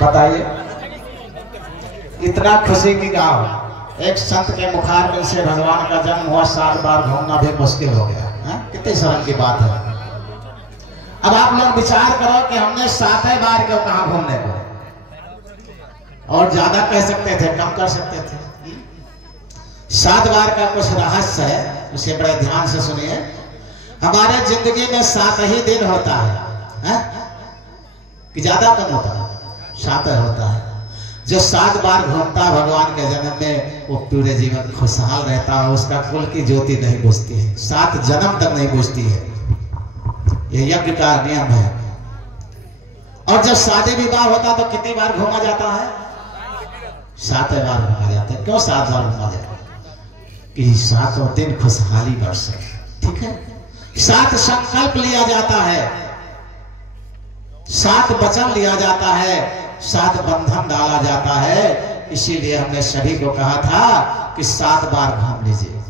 बताइए, इतना खुशी की गाँव। एक संत के मुखारबिंद से भगवान का जन्म हुआ, 7 बार घूमना भी मुश्किल हो गया। कितनी शर्म की बात है। अब आप लोग विचार करो कि हमने 7 बार क्यों कहा घूमने को, और ज्यादा कह सकते थे, कम कर सकते थे। 7 बार का कुछ रहस्य है, उसे बड़े ध्यान से सुनिए। हमारे जिंदगी में 7 ही दिन होता है, कि ज्यादा कम होता है? 7 होता है। जो 7 बार घूमता भगवान के जन्म में, वो पूरे जीवन खुशहाल रहता है, उसका कुल की ज्योति नहीं बुझती है, 7 जन्म तक नहीं बुझती है। ये यज्ञ का नियम है। और जब शादी विवाह होता तो कितनी बार घूमा जाता है? 7 बार घूमा जाता है। क्यों 7 बार घूमा जाता है? कि 7 दिन खुशहाली बरसे, ठीक है। 7 संकल्प लिया जाता है, 7 वचन लिया जाता है, 7 बंधन डाला जाता है। इसीलिए हमने सभी को कहा था कि 7 बार घूम लीजिए।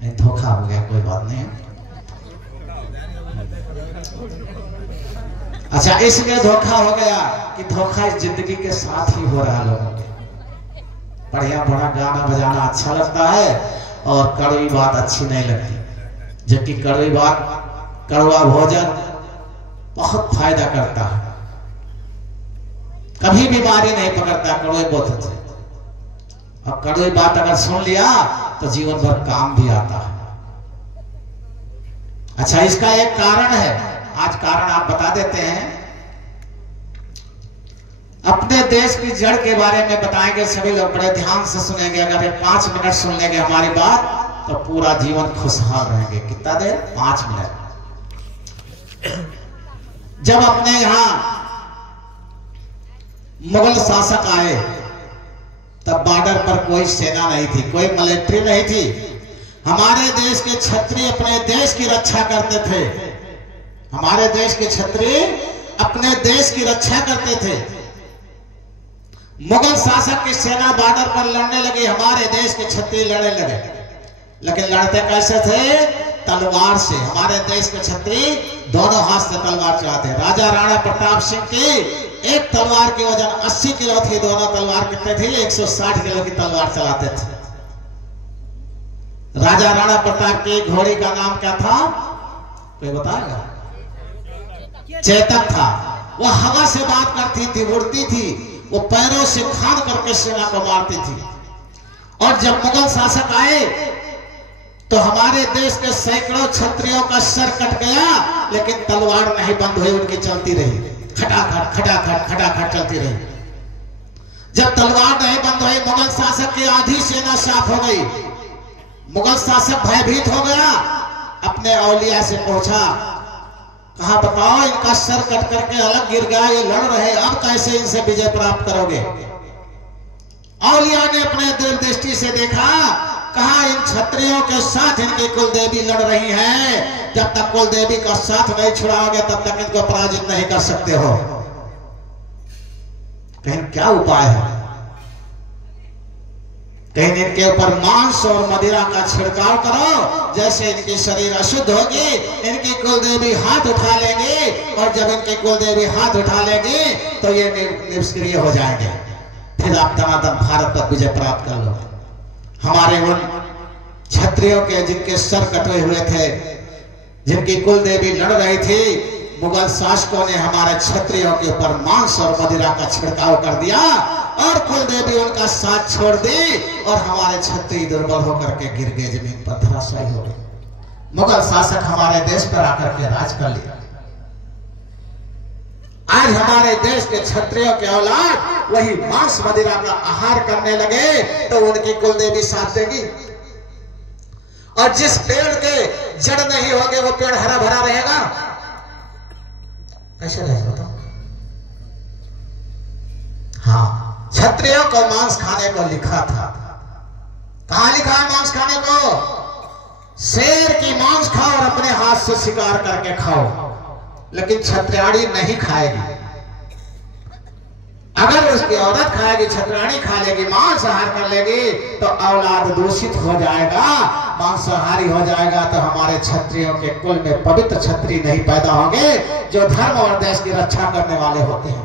नहीं, धोखा हो गया, कोई बात नहीं। अच्छा, इसलिए धोखा हो गया कि धोखा इस जिंदगी के साथ ही हो रहा है। लोगों के बढ़िया बड़ा गाना बजाना अच्छा लगता है और कड़वी बात अच्छी नहीं लगती। जबकि कड़वी बात, कड़वा भोजन बहुत फायदा करता है, कभी बीमारी नहीं पकड़ता कड़वे बोतल से। और कड़वी बात अगर सुन लिया तो जीवन भर काम भी आता है। अच्छा, इसका एक कारण है, आज कारण आप बता देते हैं। अपने देश की जड़ के बारे में बताएंगे, सभी लोग बड़े ध्यान से सुनेंगे। अगर ये 5 मिनट सुन लेंगे हमारी बात तो पूरा जीवन खुशहाल रहेंगे। कितना देर? 5 मिनट। जब अपने यहां मुगल शासक आए तब बॉर्डर पर कोई सेना नहीं थी, कोई मिलिट्री नहीं थी। हमारे देश के क्षत्रिय अपने देश की रक्षा करते थे। हमारे देश के क्षत्रिय अपने देश की रक्षा करते थे। मुगल शासक की सेना बॉर्डर पर लड़ने लगी, हमारे देश के क्षत्रिय लड़ने लगे। लेकिन लड़ते कैसे थे? तलवार से। हमारे देश के क्षत्रिय दोनों हाथ से तलवार चलाते। राजा राणा प्रताप सिंह की एक तलवार की वजन 80 किलो थी। दोनों तलवार कितने थी? 160 किलो की तलवार चलाते थे। राजा राणा प्रताप की घोड़ी का नाम क्या था? कोई बताएगा? चेतक था। वो हवा से बात करती थी, उड़ती थी, वो पैरों से खान करके सेना को मारती थी। और जब मुगल शासक आए तो हमारे देश के सैकड़ों क्षत्रियों का सर कट गया, लेकिन तलवार नहीं बंद हुई, उनकी चलती रही। खटाखट खटाखट खटाखट चलती रही। जब तलवार नहीं बंद हुई, मुगल शासक की आधी सेना साफ हो गई। मुगल शासक भयभीत हो गया, अपने औलिया से पूछा, कहा बताओ, इनका सर कट करके अलग गिर गया, ये लड़ रहे, अब कैसे इनसे विजय प्राप्त करोगे? औलिया ने अपने दूरदृष्टि से देखा, कहा इन क्षत्रियों के साथ इनकी कुलदेवी लड़ रही है। जब तक कुलदेवी का साथ नहीं छुड़ाओगे तब तक इनको पराजित नहीं कर सकते हो। कहीं क्या उपाय है? कहीं इनके ऊपर मांस और मदिरा का छिड़काव करो, जैसे इनकी शरीर अशुद्ध होगी, इनकी कुलदेवी हाथ उठा लेंगे, और जब इनकी कुलदेवी हाथ उठा लेंगे तो ये निष्क्रिय हो जाएंगे। फिर आप दनादन भारत पर विजय प्राप्त कर लो। हमारे उन क्षत्रियों के जिनके सर कटे हुए थे, जिनकी कुलदेवी लड़ रही थी, मुगल शासकों ने हमारे क्षत्रियों के ऊपर मांस और मदिरा का छिड़काव कर दिया और कुलदेवी उनका साथ छोड़ दी, और हमारे क्षत्रिय दुर्बल होकर के गिर गए, जमीन पर धराशायी हो गए। मुगल शासक हमारे देश पर आकर के राज कर लिया। आज हमारे देश के क्षत्रियों के औलाद वही मांस मदिरा का आहार करने लगे, तो उनकी कुलदेवी साथ देगी। और जिस पेड़ के जड़ नहीं होगे वो पेड़ हरा भरा रहेगा? कैसे रहेगा बताओ? हाँ, क्षत्रियों को मांस खाने को लिखा था। कहां लिखा है मांस खाने को? शेर की मांस खाओ और अपने हाथ से शिकार करके खाओ, लेकिन क्षत्रियाणी नहीं खाएगी। अगर उसकी औरत खाएगी, क्षत्रियाणी खा लेगी, मांसाहार कर लेगी, तो औलाद दूषित हो जाएगा, मांसाहारी हो जाएगा, तो हमारे क्षत्रियों के कुल में पवित्र क्षत्रिय नहीं पैदा होंगे जो धर्म और देश की रक्षा करने वाले होते हैं।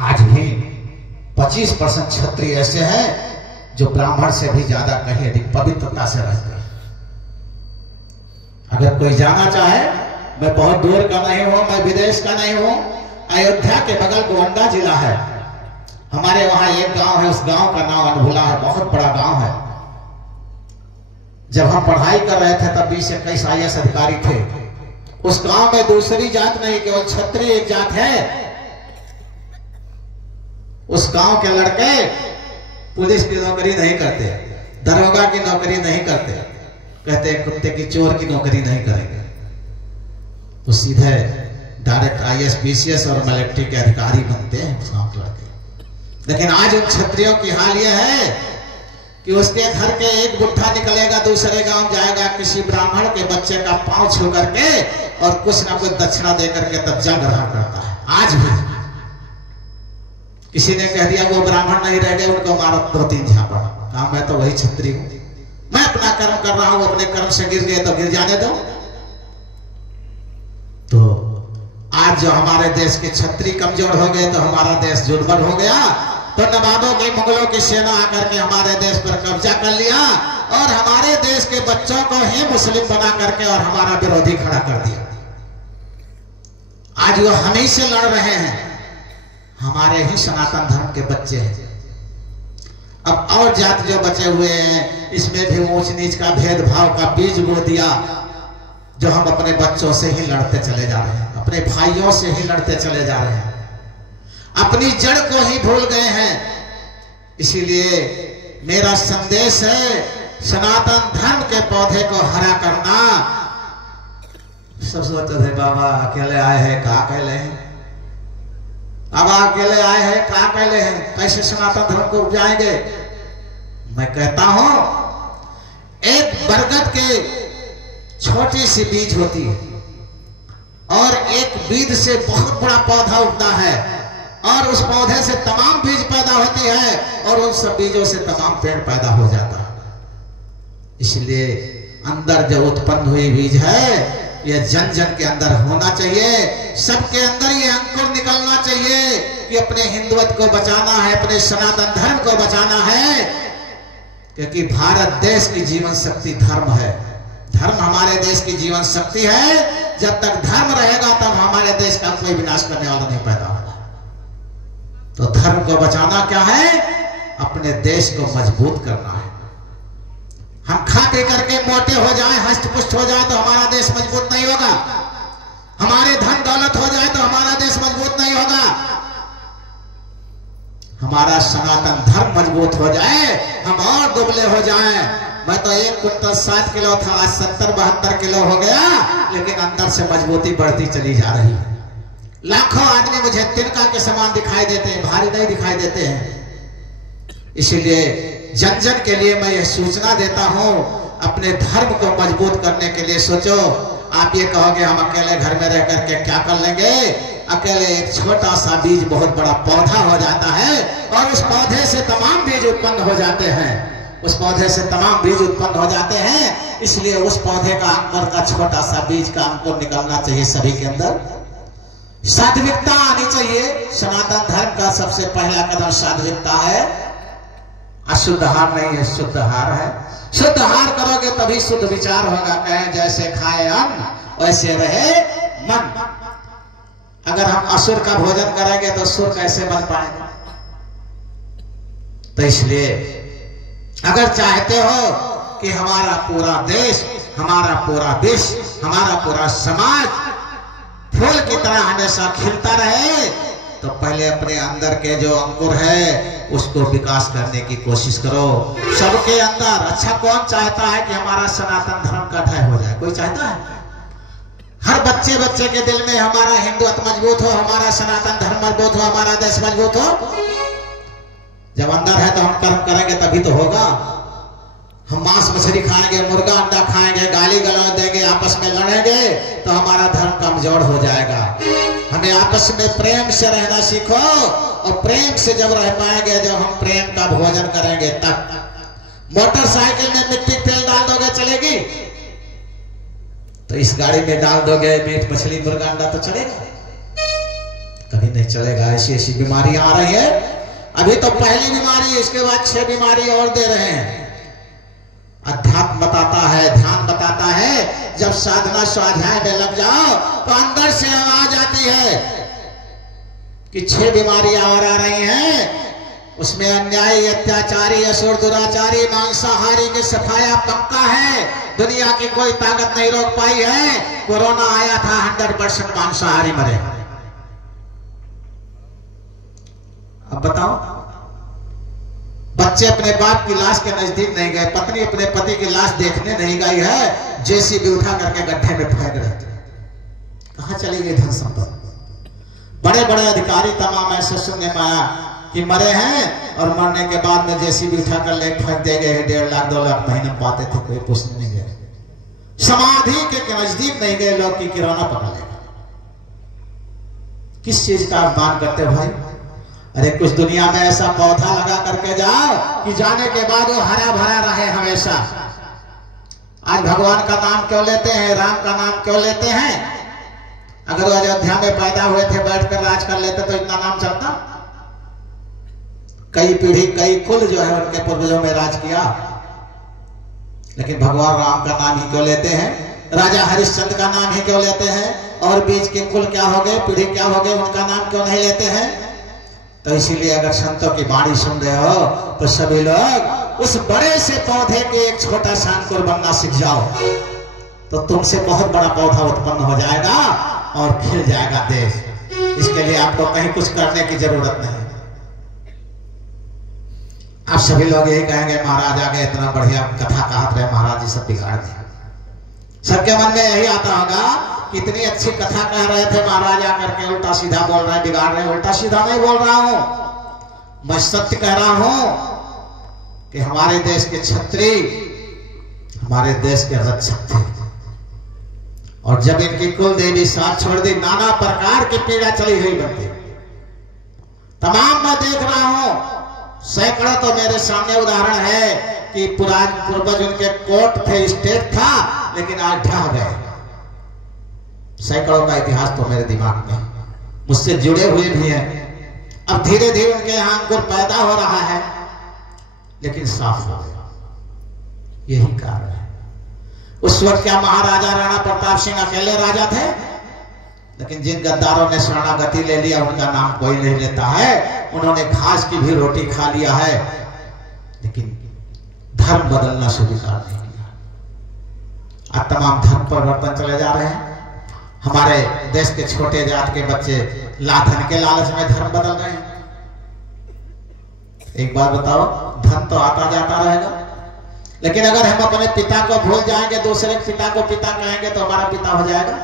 आज भी 25% क्षत्रिय ऐसे हैं जो ब्राह्मण से भी ज्यादा कहीं अधिक पवित्रता से रहते हैं। अगर कोई जाना चाहे, मैं बहुत दूर का नहीं हूं, मैं विदेश का नहीं हूं, अयोध्या के बगल गोंडा जिला है, हमारे वहां एक गांव है, उस गांव का नाम अनभुला है, बहुत बड़ा गांव है। जब हम पढ़ाई कर रहे थे तब 20-21 IAS अधिकारी थे। उस गांव में दूसरी जात नहीं, केवल क्षत्रिय एक जात है। उस गांव के लड़के पुलिस की नौकरी नहीं करते, दरोगा की नौकरी नहीं करते, कहते हैं कुत्ते की चोर की नौकरी नहीं करेंगे, तो सीधे डायरेक्ट IAS PCS और मिलिट्री के अधिकारी बनते हैं उस गांव के लड़के। लेकिन आज उन क्षत्रियों की हाल यह है कि उसके घर के एक बुढ़ा निकलेगा, दूसरे गांव जाएगा, किसी ब्राह्मण के बच्चे का पांव छू करके और कुछ ना कुछ दक्षिणा देकर के तब जल ग्रहण करता है। आज भी किसी ने कह दिया वो ब्राह्मण नहीं रह गए, उनको मारो 2-3 झापड़। कहा मैं तो वही क्षत्रिय हूं, मैं अपना कर्म कर रहा हूं, अपने कर्म से गिर गए तो गिर जाने दो। तो आज जो हमारे देश के क्षत्रिय कमजोर हो गए तो हमारा देश जुर्बर हो गया। तो नवाबों की, मुगलों की सेना आकर के हमारे देश पर कब्जा कर लिया और हमारे देश के बच्चों को ही मुस्लिम बना करके और हमारा विरोधी खड़ा कर दिया। आज वो हम ही से लड़ रहे हैं, हमारे ही सनातन धर्म के बच्चे हैं। अब और जात जो बचे हुए हैं, इसमें भी ऊंच नीच का भेदभाव का बीज बो दिया, जो हम अपने बच्चों से ही लड़ते चले जा रहे हैं, अपने भाइयों से ही लड़ते चले जा रहे हैं, अपनी जड़ को ही भूल गए हैं। इसीलिए मेरा संदेश है, सनातन धर्म के पौधे को हरा करना। सब सोचते थे बाबा अकेले आए हैं, कहा अकेले हैं, बाबा अकेले आए हैं, कहा अकेले हैं, कैसे सनातन धर्म को उपजाएंगे। मैं कहता हूं, एक बरगद के छोटी सी बीज होती है और एक बीज से बहुत बड़ा पौधा उगता है और उस पौधे से तमाम बीज पैदा होती है और उन सब बीजों से तमाम पेड़ पैदा हो जाता है। इसलिए अंदर जो उत्पन्न हुई बीज है, यह जन जन के अंदर होना चाहिए, सबके अंदर ये अंकुर निकलना चाहिए कि अपने हिंदुत्व को बचाना है, अपने सनातन धर्म को बचाना है। क्योंकि भारत देश की जीवन शक्ति धर्म है, धर्म हमारे देश की जीवन शक्ति है। जब तक धर्म रहेगा तब हमारे देश का कोई विनाश करने वाला नहीं पैदा होगा। तो धर्म को बचाना क्या है, अपने देश को मजबूत करना है। हम खा पी करके मोटे हो जाएं, हष्ट पुष्ट हो जाए तो हमारा देश मजबूत नहीं होगा। हमारे धन दौलत हो जाए तो हमारा देश मजबूत नहीं होगा। हमारा सनातन धर्म मजबूत हो जाए, हम और दुबले हो जाएं। मैं तो 1 क्विंटल 60 किलो था, आज 70-72 किलो हो गया, लेकिन अंदर से मजबूती बढ़ती चली जा रही है। लाखों आदमी मुझे तिनका के समान दिखाई देते हैं, भारी नहीं दिखाई देते हैं। इसीलिए जन जन के लिए मैं यह सूचना देता हूं, अपने धर्म को मजबूत करने के लिए सोचो। आप ये कहोगे हम अकेले घर में रह करके क्या कर लेंगे, अकेले एक छोटा सा बीज बहुत बड़ा पौधा हो जाता है और उस पौधे से तमाम बीज उत्पन्न हो जाते हैं, उस पौधे से तमाम बीज उत्पन्न हो जाते हैं। इसलिए उस पौधे का अंकुर का छोटा सा बीज का अंकुर निकलना चाहिए सभी के अंदर, सात्विकता आनी चाहिए। सनातन धर्म का सबसे पहला कदम सात्विकता है। अशुद्ध आहार नहीं है, शुद्ध आहार है। शुद्ध आहार करोगे तभी शुद्ध विचार होगा। कहें जैसे खाए अन्न वैसे रहे मन। अगर हम असुर का भोजन करेंगे तो सुर कैसे बन पाएंगे। तो इसलिए अगर चाहते हो कि हमारा पूरा देश, हमारा पूरा विश्व, हमारा पूरा समाज फूल की तरह हमेशा खिलता रहे, तो पहले अपने अंदर के जो अंकुर है उसको विकास करने की कोशिश करो सबके अंदर। अच्छा, कौन चाहता है कि हमारा सनातन धर्म का ढह हो जाए? कोई चाहता है? हर बच्चे बच्चे के दिल में हमारा हिंदुत्व मजबूत हो, हमारा सनातन धर्म मजबूत हो, हमारा देश मजबूत हो। जब अंदर है तो हम कर्म करेंगे तभी तो होगा। हम मांस मछली खाएंगे, मुर्गा अंडा खाएंगे, गाली गलौज देंगे, आपस में लड़ेंगे तो हमारा धर्म कमजोर हो जाएगा। हमें आपस में प्रेम से रहना सीखो और प्रेम से जब रह पाएंगे, जब हम प्रेम का भोजन करेंगे तब। मोटरसाइकिल में मिट्टी तेल डाल दोगे चलेगी? तो इस गाड़ी में डाल दोगे मीट मछली मुर्गा अंडा तो चलेगा? कभी नहीं चलेगा। ऐसी ऐसी बीमारियां आ रही है। अभी तो पहली बीमारी, इसके बाद 6 बीमारी और दे रहे हैं। अध्यात्म बताता है, ध्यान बताता है, जब साधना स्वाध्याय में लग जाओ तो अंदर से आवाज आती है कि 6 बीमारियां और आ रही हैं। उसमें अन्यायी, अत्याचारी, असुर, दुराचारी, मांसाहारी की सफाया पक्का है। दुनिया की कोई ताकत नहीं रोक पाई है। कोरोना आया था, 100% मांसाहारी मरे। अब बताओ, बच्चे अपने बाप की लाश के नजदीक नहीं गए, पत्नी अपने पति की लाश देखने नहीं गई है, जेसीबी उठा करके गड्ढे में फेंक रहे थे। कहां चली गई धन संपत्ति? बड़े बड़े अधिकारी तमाम ऐसे सुनने में आया कि मरे हैं और मरने के बाद में जेसीबी उठा कर ले फेंक दे गए। 1.5 लाख 2 लाख महीने पाते थे, कोई पूछने नहीं गए। समाधि के नजदीक नहीं गए लोग कि किराना पकड़ लेगा। किस चीज का आप मान करते भाई? अरे कुछ दुनिया में ऐसा पौधा लगा करके जाओ कि जाने के बाद वो हरा भरा रहे हमेशा। आज भगवान का नाम क्यों लेते हैं, राम का नाम क्यों लेते हैं? अगर वो अयोध्या में पैदा हुए थे, बैठकर राज कर लेते तो इतना नाम चलता? कई पीढ़ी, कई कुल जो है उनके पूर्वजों में राज किया, लेकिन भगवान राम का नाम ही क्यों लेते हैं? राजा हरिश्चंद्र का नाम ही क्यों लेते हैं? और बीच के कुल क्या हो गए, पीढ़ी क्या हो गए, उनका नाम क्यों नहीं लेते हैं? तो इसीलिए अगर संतों की वाणी सुन रहे हो तो सभी लोग उस बड़े से पौधे के एक छोटा सा अंकुर बनना सीख जाओ, तो तुमसे बहुत बड़ा पौधा उत्पन्न हो जाएगा और खिल जाएगा देश। इसके लिए आपको कहीं कुछ करने की जरूरत नहीं। आप सभी लोग यही कहेंगे महाराज आ गए, इतना बढ़िया कथा कहते रहे, महाराज जी सब बिगाड़ दिया। सबके मन में यही आता होगा, कितनी अच्छी कथा कह रहे थे महाराज आकर के उल्टा सीधा बोल रहे हैं, बिगाड़ रहे हैं। उल्टा सीधा नहीं बोल रहा हूं, मैं सत्य कह रहा हूं कि हमारे देश के छत्री हमारे देश के रक्षक थे, और जब इनकी कुल देवी साथ छोड़ दी, नाना प्रकार की पीड़ा चली हुई बनती। तमाम मैं देख रहा हूं, सैकड़ों तो मेरे सामने उदाहरण है कि पुराने पूर्वज उनके कोर्ट थे, स्टेट था, लेकिन आज ढह गए। सैकड़ों का इतिहास तो मेरे दिमाग में, मुझसे जुड़े हुए भी हैं। अब धीरे धीरे उनके यहां अंकुर पैदा हो रहा है, लेकिन साफ हो गया। यही कारण है। उस वक्त क्या महाराजा राणा प्रताप सिंह अकेले राजा थे? लेकिन जिन गद्दारों ने शरणागति ले लिया उनका नाम कोई नहीं लेता है। उन्होंने घास की भी रोटी खा लिया है, लेकिन धर्म बदलना स्वीकार नहीं किया। अब तमाम धर्म परिवर्तन चले जा रहे हैं। हमारे देश के छोटे जात के बच्चे लाधन के लालच में धर्म बदल रहे हैं। एक बात बताओ, धन तो आता जाता रहेगा, लेकिन अगर हम अपने पिता को भूल जाएंगे, दूसरे पिता को पिता कहेंगे तो हमारा पिता हो जाएगा।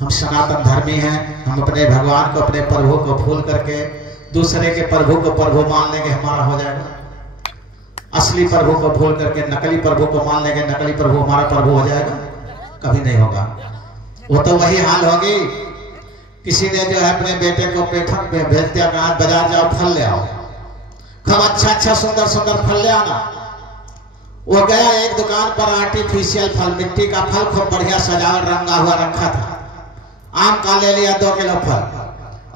हम सनातन धर्मी हैं, हम अपने भगवान को, अपने प्रभु को भूल करके दूसरे के प्रभु को प्रभु मान लेंगे, हमारा हो जाएगा। असली प्रभु को भूल करके नकली प्रभु को मान लेंगे, नकली प्रभु हमारा प्रभु हो जाएगा? कभी नहीं होगा। वो तो वही हाल होगी, किसी ने जो है अपने बेटे को पेठक में भेज दिया, कहा बाजार जाओ फल ले आओ, खूब अच्छा अच्छा सुंदर सुंदर फल ले आना। वो गया एक दुकान पर, आर्टिफिशियल फल, मिट्टी का फल खूब बढ़िया सजावट रंगा हुआ रखा था। आम का ले लिया 2 किलो फल,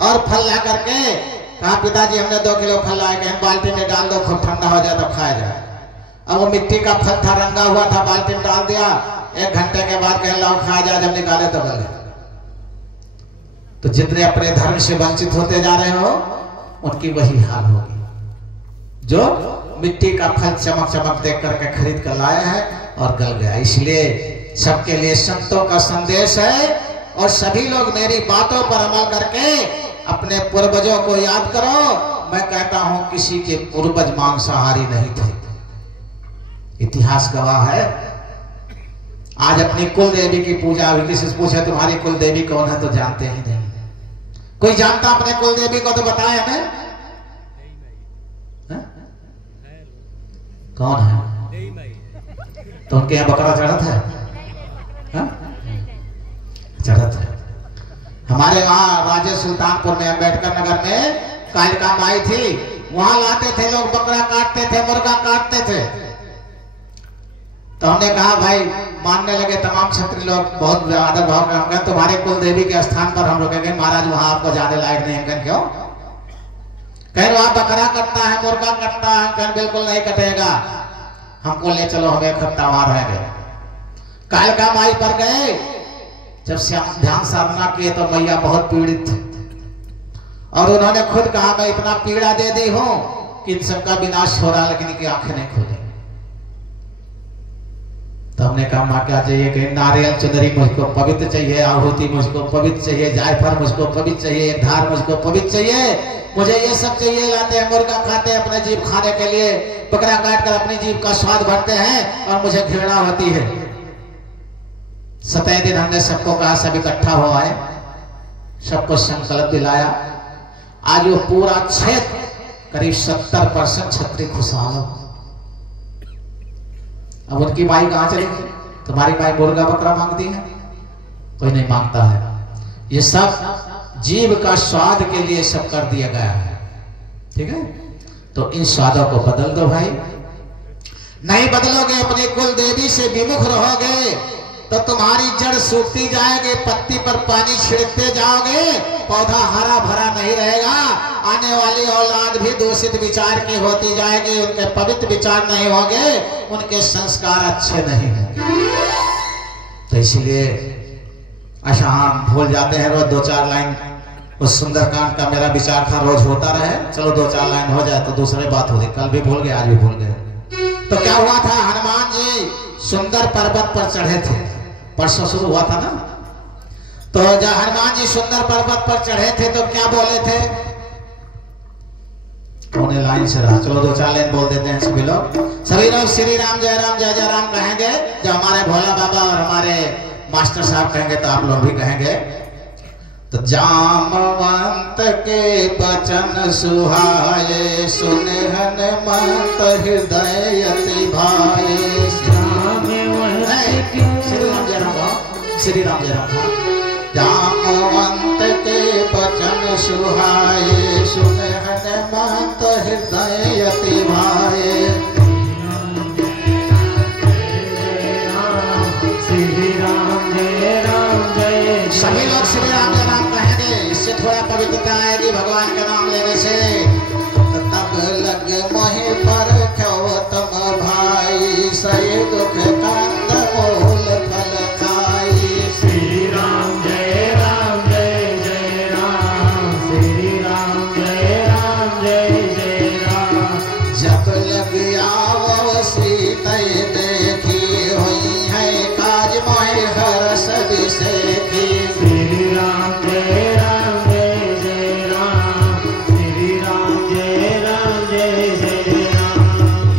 और फल ला करके कहा पिताजी हमने 2 किलो फल लाए, कहीं बाल्टी में डाल दो, खूब ठंडा हो जाए तो खाया जाए। अब वो मिट्टी का फल था, रंगा हुआ था, बाल्टी में डाल दिया। 1 घंटे के बाद कह लाओ खाया जाए, जब निकाले तो गले। तो जितने अपने धर्म से वंचित होते जा रहे हो, उनकी वही हाल होगी। जो मिट्टी का फल चमक चमक देख करके खरीद कर लाया है और गल गया। इसलिए सबके लिए संतों का संदेश है, और सभी लोग मेरी बातों पर अमल करके अपने पूर्वजों को याद करो। मैं कहता हूं किसी के पूर्वज मांसाहारी नहीं थे, इतिहास गवाह है। आज अपनी कुल देवी की पूजा हुई, किसी से पूछे तुम्हारी कुल देवी कौन है तो जानते ही नहीं। कोई जानता अपने कुल देवी को तो बताए हमें, कौन है? तो उनके यहाँ बकरा चढ़त है, चढ़त है। हमारे वहां राजे सुल्तानपुर में, अम्बेडकर नगर में कालिका माई थी, वहां लाते थे लोग, बकरा काटते थे, मुर्गा काटते थे। तो हमने कहा भाई मानने लगे तमाम क्षत्रिय लोग बहुत आदर भाव में। हम तुम्हारे कुल देवी के स्थान पर हम रुकेंगे महाराज, वहां आपको जाने लायक नहीं है। क्यों? कह रहे आप बकरा कटता है, मुर्गा कटता है। कह बिल्कुल नहीं कटेगा, हमको ले चलो, हमें खट्टा वहां रह गए। कालका माई पर गए, जब श्याम ध्यान साधना किए तो मैया बहुत पीड़ित थी और उन्होंने खुद कहा मैं इतना पीड़ा दे दी हूं कि इन सबका विनाश हो रहा, लेकिन इनकी आंखें नहीं खुली। तो हमने कहा माँ क्या चाहिए? कि नारियल चुनरी मुझको पवित्र चाहिए, आहुति मुझको पवित्र चाहिए, जायफल मुझको पवित्र चाहिए, एक धार मुझको पवित्र चाहिए, मुझे ये सब चाहिए। लाते हैं मुर्गा खाते हैं अपने जीभ खाने के लिए, बकरा काट कर अपनी जीभ का स्वाद भरते हैं और मुझे घृणा होती है। 7 दिन हमने सबको कहा, सब इकट्ठा हो आए, सबको संकल्प दिलाया। आज वो पूरा क्षेत्र करीब 70% क्षत्रिय खुशहाल हो। अब उनकी माई कहां चली गई? तुम्हारी माई मुर्गा बकरा मांगती है? कोई नहीं मांगता है। ये सब जीव का स्वाद के लिए सब कर दिया गया है, ठीक है? तो इन स्वादों को बदल दो भाई। नहीं बदलोगे, अपने कुल देवी से विमुख रहोगे तो तुम्हारी जड़ सूखती जाएगी, पत्ती पर पानी छिड़कते जाओगे, पौधा हरा भरा नहीं रहेगा। आने वाली औलाद भी दूषित विचार की होती जाएगी, उनके पवित्र विचार नहीं होंगे, उनके संस्कार अच्छे नहीं होंगे। तो इसलिए अच्छा हम भूल जाते हैं रोज 2-4 लाइन उस सुंदरकांड का मेरा विचार था रोज होता रहे, चलो 2-4 लाइन हो जाए तो दूसरी बात होगी। कल भी भूल गए, आज भी भूल गए। तो क्या हुआ था? हनुमान जी सुंदर पर्वत पर चढ़े थे, परसों शुरू हुआ था ना। तो जब हनुमान जी सुंदर पर्वत पर चढ़े थे तो क्या बोले थे? कौन लाइन से रहा? चलो 2-4 लाइन बोल देते हैं सभी लोग। सभी लोग श्री राम जय राम जय जय राम कहेंगे। जब हमारे भोला बाबा और हमारे मास्टर साहब कहेंगे तो आप लोग भी कहेंगे। तो जामवंत के बचन सुहाए, सुने हनुमंत हृदय अति भाए। श्री राम जय राम, श्री राम जय राम। जामवंत के बचन सुहाए, सुने हनुमंत हृदय अति भाए। सभी लोग श्री राम जय राम कहेंगे, इससे थोड़ा पवित्रता आएगी भगवान का नाम लेने से। तब लग मोहि पर ख्योतम भाई, सही दुख कंद मूल फल खाई। श्री राम जय राम जय जय राम, श्री राम जय राम जय जय राम। जब लग आवो सीता देखी, हुई है काज मोहि हर्ष विसेखी। श्री राम जय राम जय जय राम, श्री राम जय राम जय जय राम।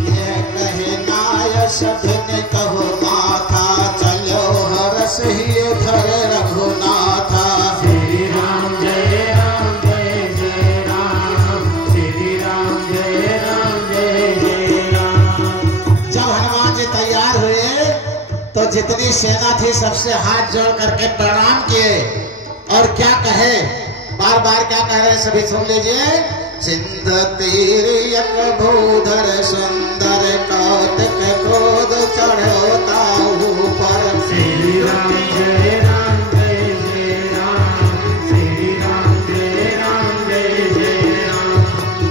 ये कहे नायस दिन कहो माथा, चलो हरस ही धर रघुनाथा। श्री राम जय राम जय जय राम, श्री राम जय राम जय जय राम। जब हनुमान जी तैयार हुए तो जितनी सेना थी सबसे हाथ जोड़ करके प्रणाम किए और क्या कहे? बार बार क्या कह रहे सभी सुन लीजिए। सिंध तीर यक भूधर सुंदर, कौतुक क्रोध चढ़ोता ऊपर। श्री राम जय राम जय जय राम, श्री राम जय राम जय जय राम।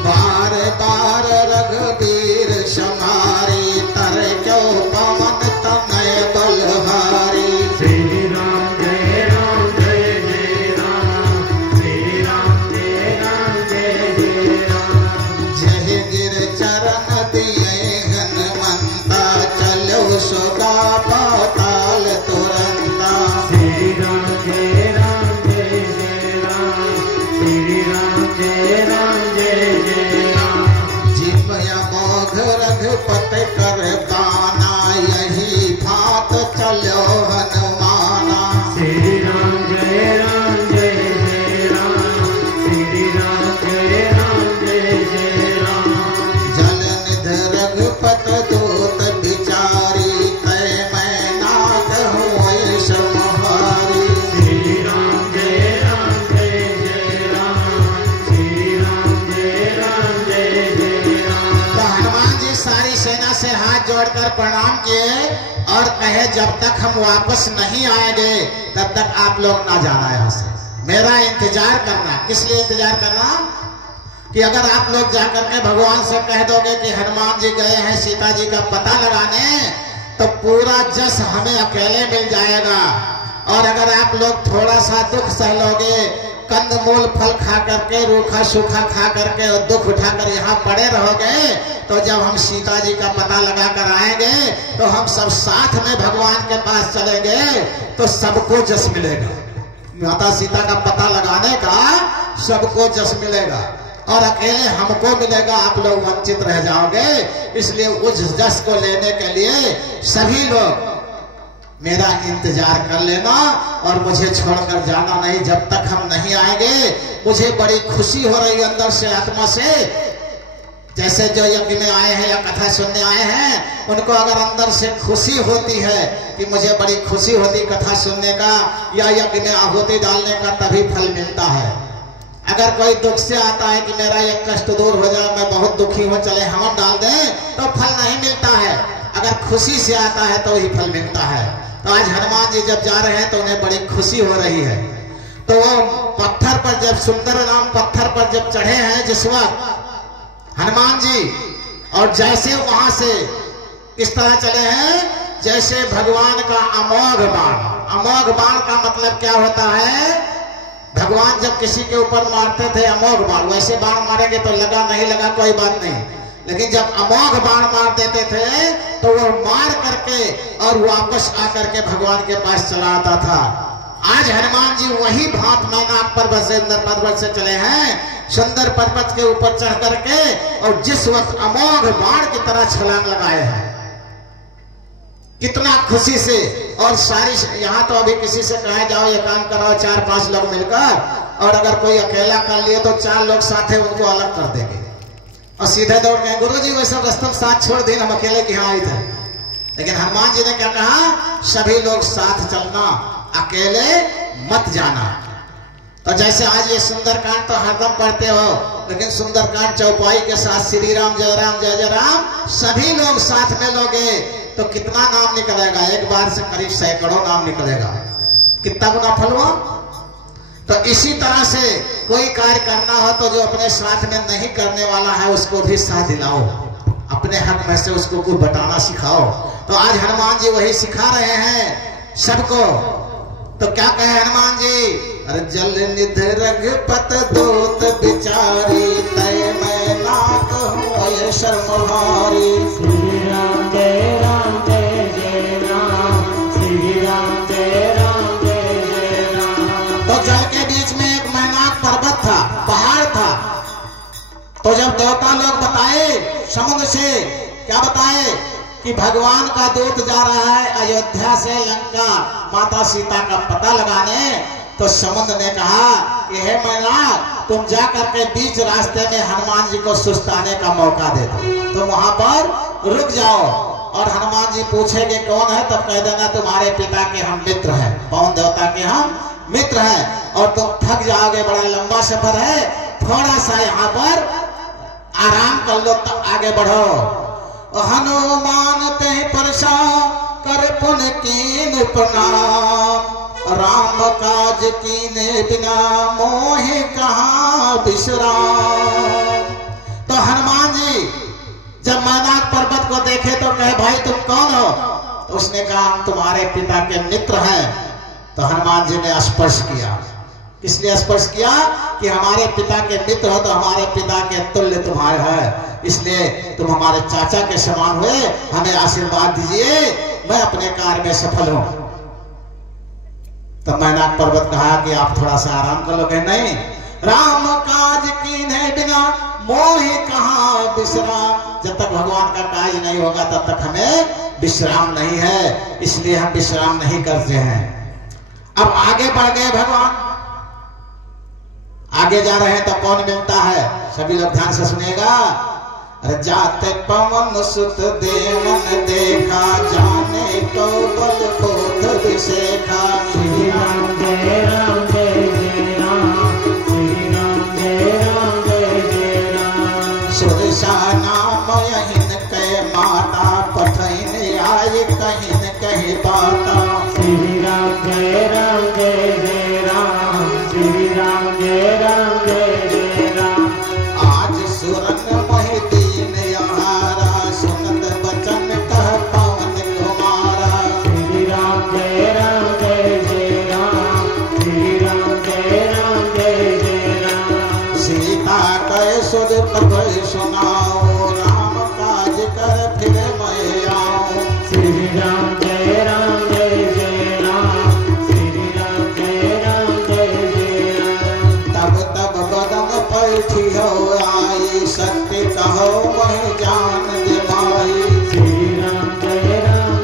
बार बार रघुबीर समारी, तर क्यों पवन तनय बलहारी। श्री राम जय राम जय जय राम, श्री राम जय राम जय जय राम। जय गिर चरण दिए हनुमंता, चलो सुगा प्रणाम किए और कहे जब तक हम वापस नहीं आएंगे तब तक आप लोग ना जाना यहाँ से, मेरा इंतजार करना। किस लिए इंतजार करना? कि अगर आप लोग जाकर के भगवान से कह दोगे कि हनुमान जी गए हैं सीता जी का पता लगाने, तो पूरा जस हमें अकेले मिल जाएगा। और अगर आप लोग थोड़ा सा दुख सह लोगे, कंदमूल फल खा करके, रूखा सूखा खा करके और दुख उठाकर यहाँ पड़े रहोगे, तो जब हम सीता जी का पता लगा कर आएंगे तो हम सब साथ में भगवान के पास चलेंगे तो सबको जस मिलेगा। माता सीता का पता लगाने का सबको जस मिलेगा और अकेले हमको मिलेगा, आप लोग वंचित रह जाओगे। इसलिए उस जस को लेने के लिए सभी लोग मेरा इंतजार कर लेना और मुझे छोड़कर जाना नहीं जब तक हम नहीं आएंगे। मुझे बड़ी खुशी हो रही अंदर से, आत्मा से। जैसे जो यज्ञ में आए हैं या कथा सुनने आए हैं, उनको अगर अंदर से खुशी होती है कि मुझे बड़ी खुशी होती कथा सुनने का या यज्ञ में आहुति डालने का, तभी फल मिलता है। अगर कोई दुख से आता है कि मेरा ये कष्ट दूर हो जाए, मैं बहुत दुखी हूँ, चले हवन डाल दें, तो फल नहीं मिलता है। अगर खुशी से आता है तो ही फल मिलता है। तो आज हनुमान जी जब जा रहे हैं तो उन्हें बड़ी खुशी हो रही है। तो वो पत्थर पर जब, सुंदर राम पत्थर पर जब चढ़े हैं जिस वक्त हनुमान जी, और जैसे वहां से इस तरह चले हैं जैसे भगवान का अमोघ बाण। अमोघ बाण का मतलब क्या होता है? भगवान जब किसी के ऊपर मारते थे अमोघ बाण, वैसे बाण मारेंगे तो लगा नहीं लगा कोई बात नहीं, लेकिन जब अमोघ बाण मार देते थे तो वो मार करके और वापस आकर के भगवान के पास चला आता था। आज हनुमान जी वही भांत मैनाक पर्वत से, सुंदर पर्वत से चले हैं, सुंदर पर्वत के ऊपर चढ़ करके, और जिस वक्त अमोघ बाण की तरह छलांग लगाए हैं, कितना खुशी से। और सारी यहाँ तो अभी किसी से कहा जाओ ये काम कराओ 4-5 लोग मिलकर, और अगर कोई अकेला कर लिए तो 4 लोग साथ है उनको अलग कर देंगे और सीधे दौड़ गए, गुरुजी वैसे रास्ता साथ छोड़ देना, हम अकेले यहाँ आए थे। लेकिन हनुमान जी ने क्या कहा? सभी लोग साथ चलना, अकेले मत जाना। तो जैसे आज ये सुंदरकांड तो हरदम पढ़ते हो, लेकिन सुंदरकांड चौपाई के साथ श्री राम जय राम जय जय राम सभी लोग साथ में लोगे तो कितना नाम निकलेगा? एक बार से करीब सैकड़ों नाम निकलेगा। कितना गुना फल हुआ? तो इसी तरह से कोई कार्य करना हो तो जो अपने साथ में नहीं करने वाला है उसको भी साथ दिलाओ, अपने हक में से उसको कुछ बताना सिखाओ। तो आज हनुमान जी वही सिखा रहे हैं सबको। तो क्या कहे हनुमान जी? अरे जल निध रघुपत दोत बिचारी, तय मैं ना कहूँ ये शर्महारी। श्री राम जय राम जय जय राम, श्री राम जय राम जय जय राम। तो जल के बीच में एक मैनाक पर्वत था, पहाड़ था। तो जब देवता लोग बताए समुद्र से, क्या बताए? कि भगवान का दूत जा रहा है अयोध्या से लंका माता सीता का पता लगाने, तो समुद्र ने कहा कि हे मैनाक, तुम जा करके बीच रास्ते में हनुमान जी को सुस्ताने का मौका दे दो, तुम वहां पर रुक जाओ। और हनुमान जी पूछेंगे कौन है, तब कह देना तुम्हारे पिता के हम मित्र हैं, पवन देवता के हम मित्र हैं, और तुम थक जाओगे, बड़ा लंबा सफर है, थोड़ा सा यहाँ पर आराम कर लो तब आगे बढ़ो। हनुमान ते परसा कर पुन कीन प्रणाम, राम काज कीने बिना मोहे कहाँ विश्राम। तो हनुमान जी जब मैनाक पर्वत को देखे तो कहे भाई तुम कौन हो? तो उसने कहा हम तुम्हारे पिता के मित्र हैं। तो हनुमान जी ने स्पर्श किया। इसलिए स्पर्श किया कि हमारे पिता के मित्र हो तो हमारे पिता के तुल्य तुम्हारे है, इसलिए तुम हमारे चाचा के समान हुए, हमें आशीर्वाद दीजिए, मैं अपने कार्य में सफल हूं। तो मैनाक पर्वत कहा कि आप थोड़ा सा आराम कर लोगे? नहीं, राम काज कीन्हे बिना मोहि कहाँ विश्राम। जब तक भगवान का काज नहीं होगा तब तक हमें विश्राम नहीं है, इसलिए हम विश्राम नहीं करते हैं। अब आगे बढ़ गए भगवान, आगे जा रहे हैं तो कौन मिलता है? सभी लोग ध्यान से सुनिएगा। जाते पवन सुत देवन देखा, जाने को बल बोध विशेखा। श्री राम जय राम जय जय राम, श्री राम जय राम जय जय राम। सुरसा नाम यहिन के माता पठैन श्री राम जय राम। आज सुरन मोहि दीन यहारा, सुनत बचन कह पवन कुमारा। श्री राम जय राम। श्री राम जय राम। सीता कह सुध कह सुनाओ, राम काज कर फिर मैं आऊं। श्री राम जय राम। श्री राम जय राम। तब तब बदन पैठी हो आई, सत्य कहो वही जान दिमाई। श्री राम जय राम।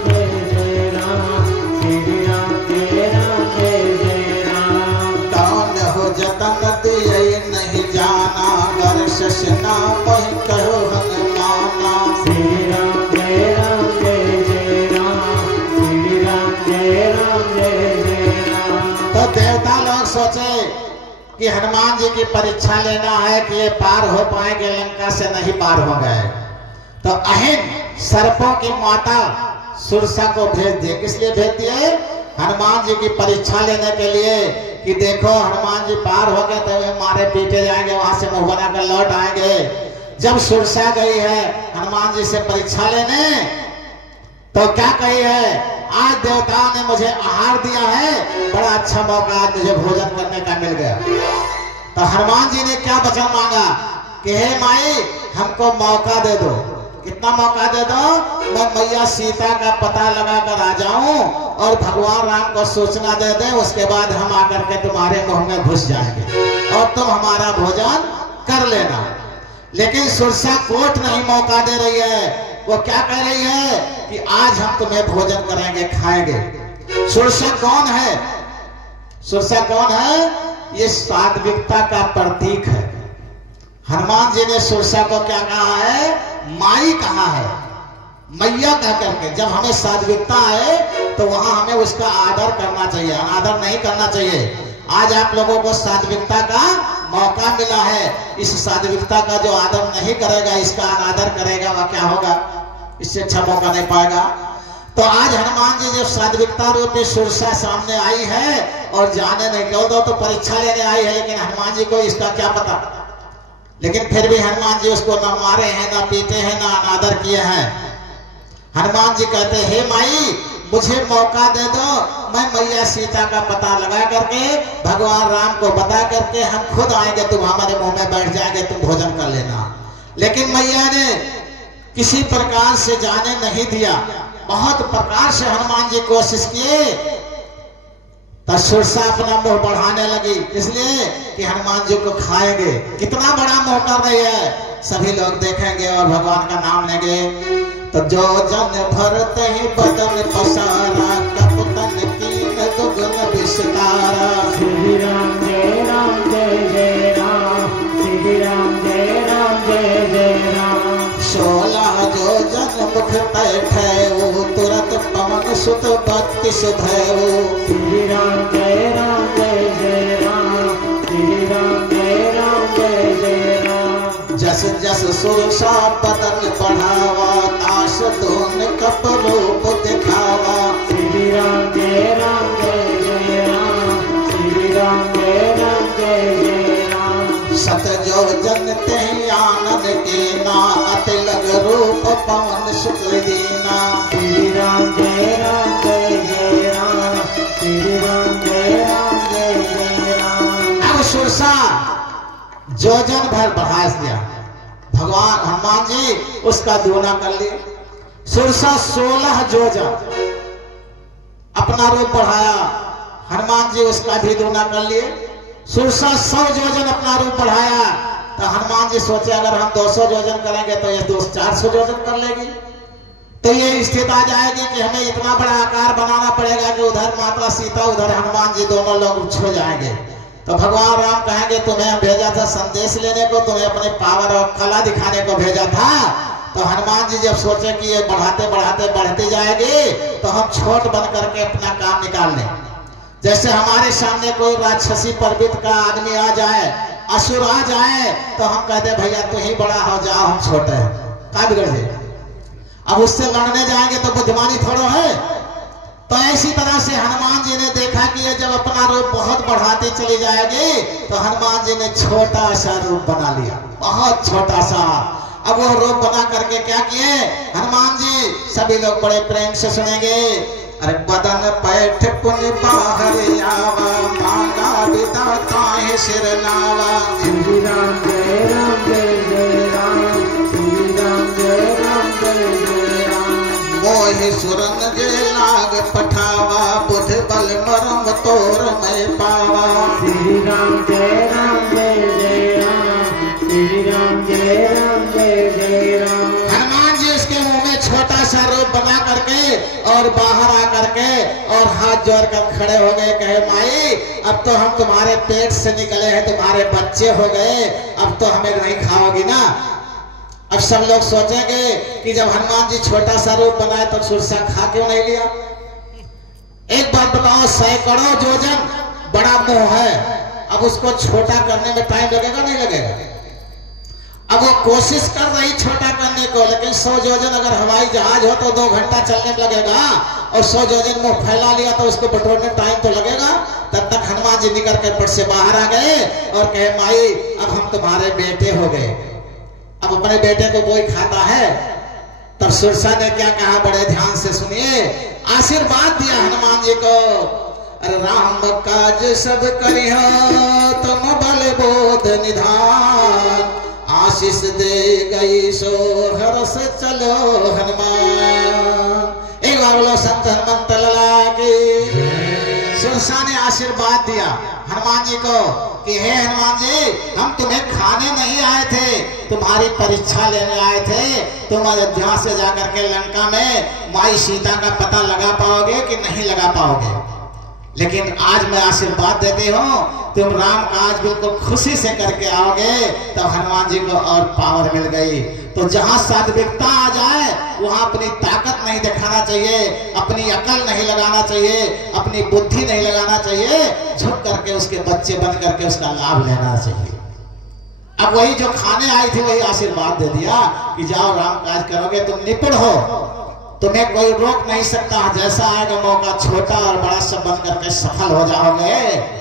श्री राम जय राम। कौन हो जतन दिए नहीं जाना, गर शशना वही कहो हनुमाना। श्री राम जय राम। श्री राम जय राम। तो देवता लोग सोचे कि हनुमान जी की परीक्षा लेना है कि ये पार हो पाएंगे, लंका से नहीं पार हो गए। तो अहिन सर्पों की माता सुरसा को भेज दिए। किस लिए भेज दिए? हनुमान जी की परीक्षा लेने के लिए कि देखो हनुमान जी पार हो गए तो वे मारे पीटे जाएंगे, वहां से मुंह बनाकर लौट आएंगे। जब सुरसा गई है हनुमान जी से परीक्षा लेने, तो क्या कही है? आज देवताओं ने मुझे आहार दिया है, बड़ा अच्छा मौका आज मुझे भोजन करने का मिल गया। तो हनुमान जी ने क्या वचन मांगा कि हे माई, हमको मौका दे दो। कितना मौका दे दो? मैं मैया सीता का पता लगा कर आ जाऊं और भगवान राम को सूचना दे दे, उसके बाद हम आकर के तुम्हारे मुंह में घुस जाएंगे और तुम हमारा भोजन कर लेना। लेकिन सुरसा कोट नहीं मौका दे रही है। वो क्या कह रही है कि आज हम तुम्हें भोजन करेंगे, खाएंगे। सुरसा कौन है? सुरसा कौन है? ये सात्विकता का प्रतीक है। हनुमान जी ने सुरसा को क्या कहा है? माई कहा है, मैया कह करके। जब हमें सात्विकता आए तो वहां हमें उसका आदर करना चाहिए, अनादर नहीं करना चाहिए। आज आप लोगों को सात्विकता का मौका मिला है। इस सात्विकता का जो आदर नहीं करेगा, इसका अनादर करेगा, वह क्या होगा? इससे अच्छा मौका नहीं पाएगा। तो आज हनुमान जी जब सात्विकता रूपी सुरसा सामने आई है और जाने नहीं क्यों दो तो परीक्षा लेने आई है, लेकिन हनुमान जी को इसका क्या पता। लेकिन फिर भी हनुमान जी उसको न मारे हैं, न पीटे हैं, न अनादर किए हैं। हनुमान जी कहते हे माई, मुझे मौका दे दो, मैं मैया सीता का पता लगा करके भगवान राम को बता करके हम खुद आएंगे, तुम हमारे मुंह में बैठ जाएंगे, तुम भोजन कर लेना। लेकिन मैया ने किसी प्रकार से जाने नहीं दिया। बहुत प्रकार से हनुमान जी कोशिश किए। तो सुरसा अपना मुंह बढ़ाने लगी, इसलिए कि हनुमान जी को खाएंगे। कितना बड़ा मुंह कर रही है, सभी लोग देखेंगे और भगवान का नाम लेंगे। तो जो जन भरते ही बदन पसारा, कपतन कीन दुगुन विस्तारा। श्री राम जय राम जय राम। श्री राम जय राम जय राम। 16 जो जन मुख तैठे, तुरंत पवन सुत 32 भयऊ। श्री राम जय राम जय राम। श्री राम जय राम जय राम। जस जस सुरसा बदन बढ़ावा, ताश दोन कप रूप दिखावा। श्री राम जय राम जय राम। श्री राम जय राम जय राम। सत जो जन ते आनंद कीना, अति लग रूप पवन शुक्ल दीना। श्री राम जय राम जय राम। श्री राम जय राम जय राम। अब सुरसा जो जन भर बढ़ा दिया, भगवान हनुमान जी उसका दूना कर लिए। सुरसा 16 जोजन अपना रूप बढ़ाया, हनुमान जी उसका भी दूना कर लिए। सुरसा 100 जोजन अपना रूप बढ़ाया, तो हनुमान जी सोचे अगर हम 200 जोजन करेंगे तो ये 400 जोजन कर लेगी। तो ये स्थिति आ जाएगी कि हमें इतना बड़ा आकार बनाना पड़ेगा कि उधर माता सीता, उधर हनुमान जी, दोनों लोग छो जाएंगे। तो भगवान राम कहेंगे तुम्हें भेजा था संदेश लेने को, तुम्हें अपने पावर और कला दिखाने को भेजा था। तो हनुमान जी जब सोचे कि ये बढ़ाते बढ़ाते बढ़ती जाएगी, तो हम छोट बन करके अपना काम निकाल लें। जैसे हमारे सामने कोई राक्षसी प्रवृत्ति का आदमी आ जाए, असुर आ जाए, तो हम कहते भैया तू ही बड़ा हो जाओ, हम छोटे हैं, क्या बिगड़ जाए। अब उससे लड़ने जाएंगे तो बुद्धिमानी थोड़ा है। तो ऐसी तरह से हनुमान जी ने देखा कि ये जब अपना रूप बहुत बढ़ाते चले जाएंगे तो हनुमान जी ने छोटा सा रूप बना लिया, बहुत छोटा सा। अब वो रूप बना करके क्या किए हनुमान जी, सभी लोग बड़े प्रेम से सुनेंगे। अरे बदन पैठ पुन बाहर आवा, मांगा विदाता है सिर नावा। श्री राम जय राम जय जय राम, श्री राम जय राम जय जय राम। मोहि सुरन जे लाग पठावा, बुध बल मरम तोर मैं पावा। श्री राम जय राम जय जय राम, श्री राम जय राम जय जय राम। हनुमान जी उसके मुंह में छोटा सा रूप बना करके और बाहर आ करके और हाथ जोड़ कर खड़े हो गए, कहे माई अब तो हम तुम्हारे पेट से निकले हैं, तुम्हारे बच्चे हो गए, अब तो हमें नहीं खाओगी ना। अब सब लोग सोचेंगे कि जब हनुमान जी छोटा सा रूप बनाए तो सुरसा खा क्यों नहीं लिया। एक बात बताओ, सैकड़ों योजन बड़ा मुंह है, अब उसको छोटा करने में टाइम लगेगा नहीं लगेगा। अब वो कोशिश कर रही छोटा करने को, लेकिन 100 योजन अगर हवाई जहाज हो तो 2 घंटा चलने में लगेगा, और 100 योजन मुंह फैला लिया तो उसको बटोरने टाइम तो लगेगा। तब तक हनुमान जी निकल कर पट से बाहर आ गए और कहे माई अब हम तुम्हारे बेटे हो गए। अब अपने बेटे को कोई खाता है। तब सुरसा ने क्या कहा, बड़े ध्यान से सुनिए, आशीर्वाद दिया हनुमान जी को। अरे राम काज सब करिहो तुम बल बोध निधान, आशीष दे गई सो हर्ष चलो हनुमान। एक बार बोलो संत हनुमंत लाला की। सुरसा ने आशीर्वाद दिया हनुमान जी को कि हे हनुमान जी हम तुम्हें खाने नहीं आए थे, तुम्हारी परीक्षा लेने आए थे। तुम अयोध्या से जाकर के लंका में माई सीता का पता लगा पाओगे कि नहीं लगा पाओगे, लेकिन आज मैं आशीर्वाद देती हूँ तुम राम काज बिल्कुल खुशी से करके आओगे। तब हनुमान जी को और पावर मिल गई। तो जहां सात्विकता आ जाए वहां अपनी ताकत नहीं दिखाना चाहिए, अपनी अकल नहीं लगाना चाहिए, अपनी बुद्धि नहीं लगाना चाहिए, झुक करके उसके बच्चे बन करके उसका लाभ लेना चाहिए। अब वही जो खाने आई थी वही आशीर्वाद दे दिया कि जाओ राम काज करोगे, तुम निपुण हो, तुम्हें कोई रोक नहीं सकता। जैसा आएगा मौका छोटा और बड़ा सब बन करके सफल हो जाओगे।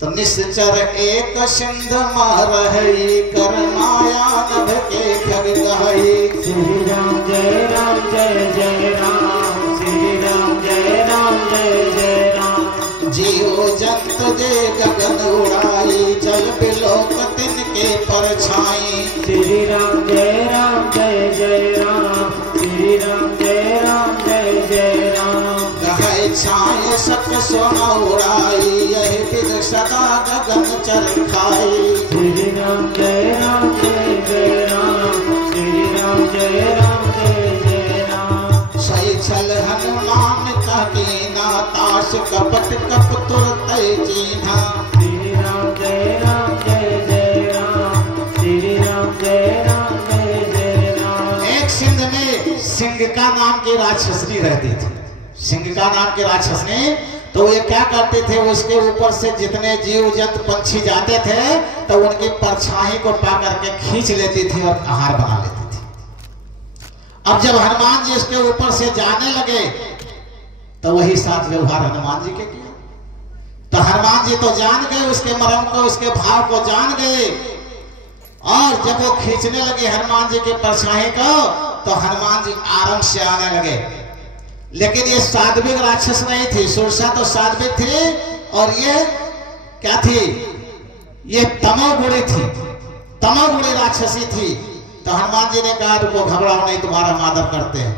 तो निश्चर एक सिंध मारही कर माया नभ के खग कहई। श्री राम जय राम जय जय राम, श्री राम जय राम जय जय राम। जीव जंत दे गगन उड़ाई, जल बिलोक तिनके परछाई। श्री राम जय राम जय जय राम, श्री राम जय राम जय जय राम। गहै छाय सक सोना उड़ाई, यही विद सदा गगन चरखाई। श्री राम जय राम जय जय राम, श्री राम जय राम जय जय राम। सही छल हनुमान का कीना, ताश कपट कप तुरत चीन्हा। श्री राम जय राम जय जय राम, श्री राम जय राम जय जय राम। एक सिंध में सिंह का नाम की राक्षसनी रहती थी। सिंह का नाम की राक्षसनी, तो ये क्या करते थे, उसके ऊपर से जितने जीव जंतु पंछी जाते थे तो उनकी परछाई को पा करके खींच लेती थी और आहार बना लेती थी। अब जब हनुमान जी इसके ऊपर से जाने लगे तो वही साथ व्यवहार हनुमान जी के किया। तो हनुमान जी तो जान गए उसके मर्म को, उसके भाव को जान गए। और जब वो खींचने लगे हनुमान जी के परछाई को तो हनुमान जी आराम से आने लगे। लेकिन ये सात्विक राक्षस नहीं थी, सुरसा तो सात्विक थी और ये क्या थी, ये तमोगुणी थी, तमोगुणी राक्षसी थी। तो हनुमान जी ने कहा रुको घबराओ नहीं, तुम्हारा हम आदर करते हैं।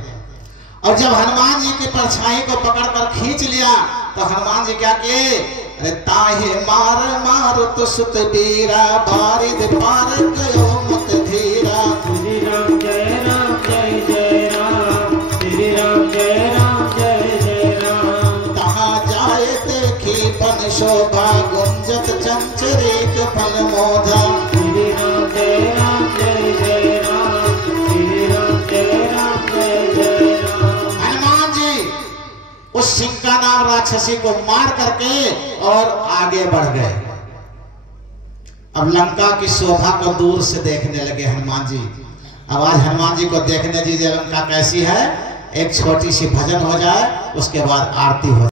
और जब हनुमान जी की परछाई को पकड़कर खींच लिया तो हनुमान जी क्या किए, अरे ताहे मार मार तो सुत बीरा, बारिद पार गयो मत धीरा। श्री राम जय राम जय जय राम, श्री राम जय राम जय जय राम। तहाँ जाए देखी बन शोभा, गुंजत चंचरीक फल मोधा। श्री राम जय राम जय जय राम, श्री राम जय राम जय जय राम। हनुमान जी उस सिंह का नाम राक्षसी को मार करके और आगे बढ़ गए। अब लंका की शोभा को दूर से देखने लगे हनुमान जी। अब आज हनुमान जी को देखने दीजिए लंका कैसी है। एक छोटी सी भजन हो जाए, उसके बाद आरती हो जाए।